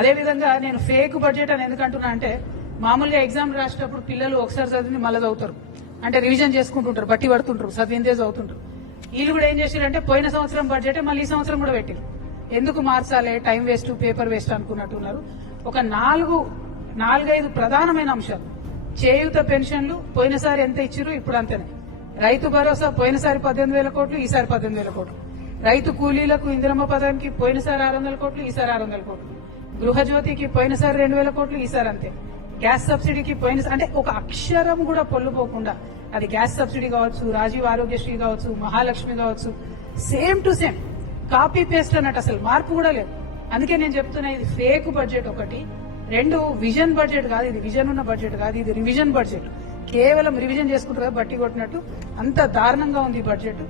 అదేవిధంగా నేను fake budget అని ఎందుకంటున్నా అంటే మామూలుగా ఎగ్జామ్ రాసేటప్పుడు పిల్లలు ఒకసారి చదివి మళ్ళీ చదువుతారు, అంటే రివిజన్ చేసుకుంటుంటారు, బట్టి పడుతుంటారు, చదివిందే చదువుతుంటారు. వీళ్ళు కూడా ఏం చేశారంటే పోయిన సంవత్సరం బడ్జెటే మళ్ళీ ఈ సంవత్సరం కూడా పెట్టారు. ఎందుకు మార్చాలి, టైం వేస్ట్, పేపర్ వేస్ట్ అనుకున్నట్టున్నారు. ఒక నాలుగైదు ప్రధానమైన అంశాలు. చేయూత పెన్షన్లు పోయినసారి ఎంత ఇచ్చిరు, ఇప్పుడు అంతనే. రైతు భరోసా పోయినసారి 18,000 కోట్లు, ఈసారి 18,000 కోట్లు. రైతు కూలీలకు ఇందిరమ్మ పథకానికి పోయినసారి 600 కోట్లు, ఈసారి 600 కోట్లు. గృహజ్యోతికి పోయినసారి 2,000 కోట్లు, ఈసారి అంతే. గ్యాస్ సబ్సిడీకి అంటే ఒక అక్షరం కూడా పొల్లుపోకుండా, అది గ్యాస్ సబ్సిడీ కావచ్చు, రాజీవ్ ఆరోగ్యశ్రీ కావచ్చు, మహాలక్ష్మి కావచ్చు, same to same copy paste అన్నట్టు, అసలు మార్పు కూడా లేదు. అందుకే నేను చెప్తున్నా, ఇది ఫేక్ బడ్జెట్ ఒకటి. రెండు, విజన్ బడ్జెట్ కాదు, ఇది విజన్ ఉన్న బడ్జెట్ కాదు, ఇది రివిజన్ బడ్జెట్. కేవలం రివిజన్ చేసుకుంటారు, బట్టి కొట్టినట్టు. అంత దారుణంగా ఉంది ఈ బడ్జెట్.